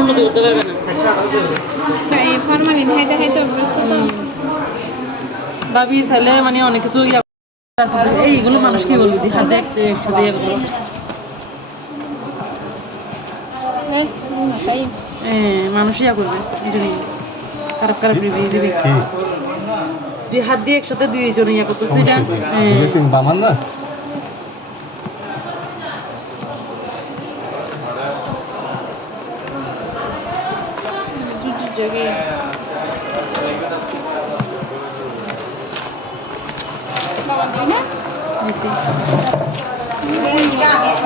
উন্নতি করতে পারবে না। ফরমালিন খাইতে খাইতে অভ্যস্ত তো ভাবি ছেলে মানে অনেক কিছু এইগুলো মানুষ কি বলবে? দি হাতে একটু দিয়ে গেলো মানুষ ইয়া করবে। এই জন্যই। খারাপ খারাপ রিভিউ দিবে। দুই হাত দিয়ে একসাথে দুইজন ইয়া করতেছে এটা। বামান না? ऊँची जगह। है?